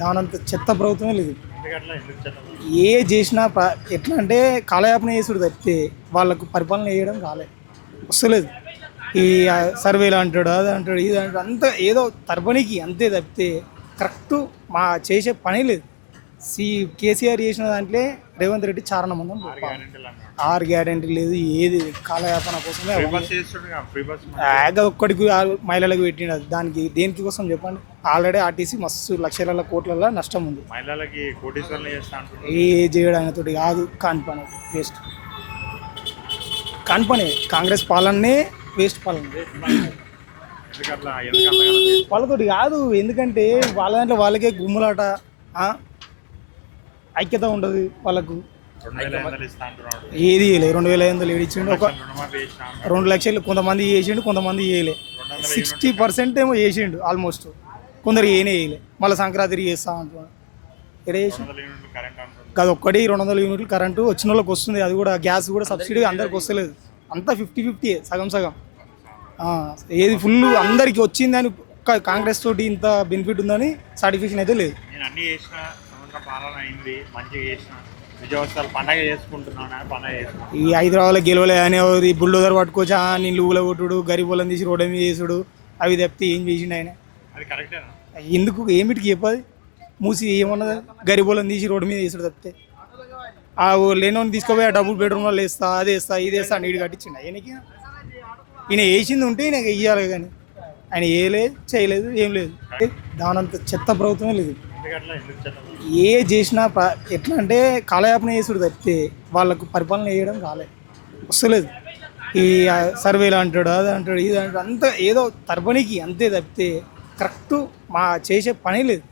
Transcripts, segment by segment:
దానంత చెత్త ప్రభుత్వమే లేదు. ఎందుకట్లా ఎందుకు చెప్పాలి? ఏ చేసినా ఎట్లా అంటే కాలయాపన చేసుడు తప్పితే వాళ్ళకు పరిపాలన చేయడం రాలేదు, వస్తలేదు. ఈ సర్వేలు అంటాడు, అది అంటాడు, ఇది అంటాడు, అంత ఏదో తరపనికి అంతే తప్పితే కరెక్ట్ మా చేసే పని లేదు. సి కేసీఆర్ చేసిన దాంట్లో రేవంత్ రెడ్డి చారణమందం గ్యారెంటీలు అన్నాడు. 6 గ్యారెంటీ లేదు, ఏది కాలయాపన కోసమే ఫ్రీ బస్ చేస్తుండగా ఫ్రీ బస్ ఒక్కడికి మహిళలకు పెట్టిండు. దానికి దేనికి కోసం చెప్పండి. ఆల్రెడీ ఆర్టీసీ మస్తు లక్షల కోట్ల నష్టం ఉంది. మహిళలకి కోటీశ్వర్లు చేస్తా అంటున్నారు. ఏ చేయడానికి కాదు, కాని పని వేస్ట్, కాని పని. కాంగ్రెస్ పాలనే వేస్ట్ పాలన ఎందుకట్లా ఎందుకు అంతగానో వాళ్ళతోటి కాదు. ఎందుకంటే వాళ్ళ దాంట్లో వాళ్ళకే గుమ్ములాట, ఐక్యత ఉండదు వాళ్ళకు. 2,500 ఇస్తా అంటున్నాడు. ఏది వేయలే, 2,500 ఏడిచ్చిండు. ఒక రుణమాఫీ చేసినా 2 లక్షలు కొంతమంది చేసిండు, కొంతమంది వేయలే. 60% ఏమో చేసిండు ఆల్మోస్ట్, కొందరు ఏనే వేయలే. మళ్ళీ సంక్రాంతికి చేస్తా అంటున్నాడు. ఎక్కడ చేసి 200 యూనిట్లు కరెంట్ అంటున్నాడు. కాదు, ఒక్కటి 200 యూనిట్లు కరెంటు వచ్చిన వాళ్ళకి వస్తుంది. అది కూడా గ్యాస్ కూడా సబ్సిడీ అందరికి వస్తలేదు. అంతా 50-50 సగం సగం. ఏది ఫుల్ అందరికి వచ్చిందని కాంగ్రెస్ తోటి ఇంత బెనిఫిట్ ఉందని సర్టిఫికేషన్ అయితే లేదు. నేను అన్ని చేసిన సంవత్సరం పాలన అయింది, మంచిగా చేసిన విజయోత్సవాలు పండగ చేసుకుంటున్నాను, పండగ చేసుకుంటున్నాను. ఈ హైదరాబాద్లో గెలవలే అని బుల్డోజర్ పట్టుకోవచ్చా, నీళ్ళు ఊల కొట్టుడు, గరీబులను తీసి రోడ్డు మీద చేసుడు, అవి తప్పితే ఏం చేసిండు ఆయన? అది కరెక్టేనా? ఎందుకు ఏమిటికి చెప్పది? మూసి ఏమన్నది? గరీబులను తీసి రోడ్డు మీద వేసుడు తప్పితే. ఆ లేనోని తీసుకుపోయి ఆ డబుల్ బెడ్రూమ్లో వేస్తా, అది వేస్తా, ఇది వేస్తా, నీడు కట్టించిండు ఆయనకి. ఈయన వేసింది ఉంటే ఈయన వెయ్యాలి, కానీ ఆయన వేయలేదు, చేయలేదు, ఏం లేదు. దానంత చెత్త ప్రభుత్వమే లేదు. ఎందుకట్లా ఎందుకు చెప్పాలి? ఏ చేసినా ఎట్లా అంటే కాలయాపన చేసుడు తప్పితే వాళ్ళకు పరిపాలన చేయడం రాలేదు, వస్తలేదు. ఈ సర్వేలు అంటాడు, అది అంటాడు, ఇది అంటాడు, అంత ఏదో తరపనికి అంతే తప్పితే కరెక్ట్ మా చేసే పని లేదు.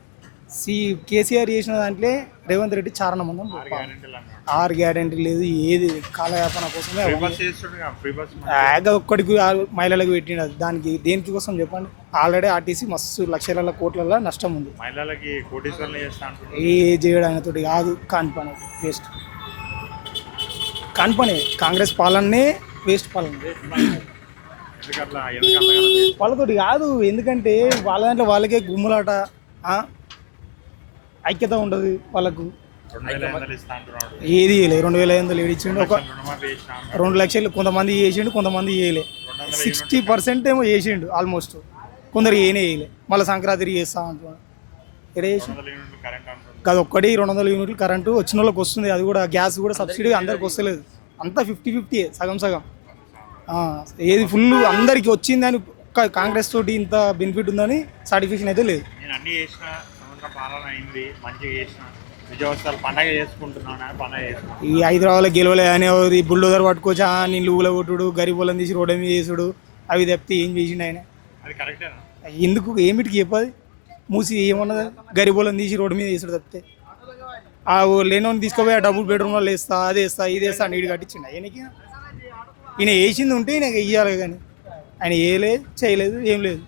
కేసీఆర్ చేసిన దాంట్లో రేవంత్ రెడ్డి చారణమందం. గ్యారెంటీలు అన్నాడు. 6 గ్యారెంటీ లేదు, ఏది కాలయాపన కోసమే ఫ్రీ బస్ చేస్తుండగా ఫ్రీ బస్ ఒక్కడికి మహిళలకు పెట్టిండు. దానికి దేనికి కోసం చెప్పండి. ఆల్రెడీ ఆర్టీసీ మస్తు లక్షల కోట్ల నష్టం ఉంది. మహిళలకి కోటీశ్వర్లు చేస్తా అంటున్నారు. ఏ చేయడానికి కాదు, కాని పని వేస్ట్, కాని పని. కాంగ్రెస్ పాలనే వేస్ట్ పాలన ఎందుకట్లా ఎందుకు అంతగానో వాళ్ళతోటి కాదు. ఎందుకంటే వాళ్ళ దాంట్లో వాళ్ళకే గుమ్ములాట, ఐక్యత ఉండదు వాళ్ళకు. 2,500 ఇస్తా అంటున్నాడు. ఏది వేయలే, 2,500 ఏడిచ్చిండు. ఒక రుణమాఫీ చేసినా 2 లక్షలు కొంతమంది చేసిండు, కొంతమంది వేయలే. 60% ఏమో చేసిండు ఆల్మోస్ట్, కొందరు ఏనే వేయలే. మళ్ళీ సంక్రాంతికి చేస్తా అంటున్నాడు. ఎక్కడ చేసి 200 యూనిట్లు కరెంట్ అంటున్నాడు. కాదు, ఒక్కటి 200 యూనిట్లు కరెంటు వచ్చిన వాళ్ళకి వస్తుంది. అది కూడా గ్యాస్ కూడా సబ్సిడీ అందరికి వస్తలేదు. అంతా 50-50 సగం సగం. ఏది ఫుల్ అందరికి వచ్చిందని కాంగ్రెస్ తోటి ఇంత బెనిఫిట్ ఉందని సర్టిఫికేషన్ అయితే లేదు. నేను అన్ని చేసిన సంవత్సరం పాలన అయింది, మంచిగా చేసిన విజయోత్సవాలు పండగ చేసుకుంటున్నాను, పండగ చేసుకుంటున్నాను. ఈ హైదరాబాద్లో గెలవలే అని బుల్డోజర్ పట్టుకోవచ్చా, నీళ్ళు ఊల కొట్టుడు, గరీబులను తీసి రోడ్డు మీద చేసుడు, అవి తప్పితే ఏం చేసిండు ఆయన? అది కరెక్టేనా? ఎందుకు ఏమిటికి చెప్పది? మూసి ఏమన్నది? గరీబులను తీసి రోడ్డు మీద వేసుడు తప్పితే. ఆ లేనోని తీసుకుపోయి ఆ డబుల్ బెడ్రూమ్లో వేస్తా, అది వేస్తా, ఇది వేస్తా, నీడు కట్టించిండు ఆయనకి. ఈయన వేసింది ఉంటే ఈయన వెయ్యాలి, కానీ ఆయన వేయలేదు, చేయలేదు, ఏం లేదు.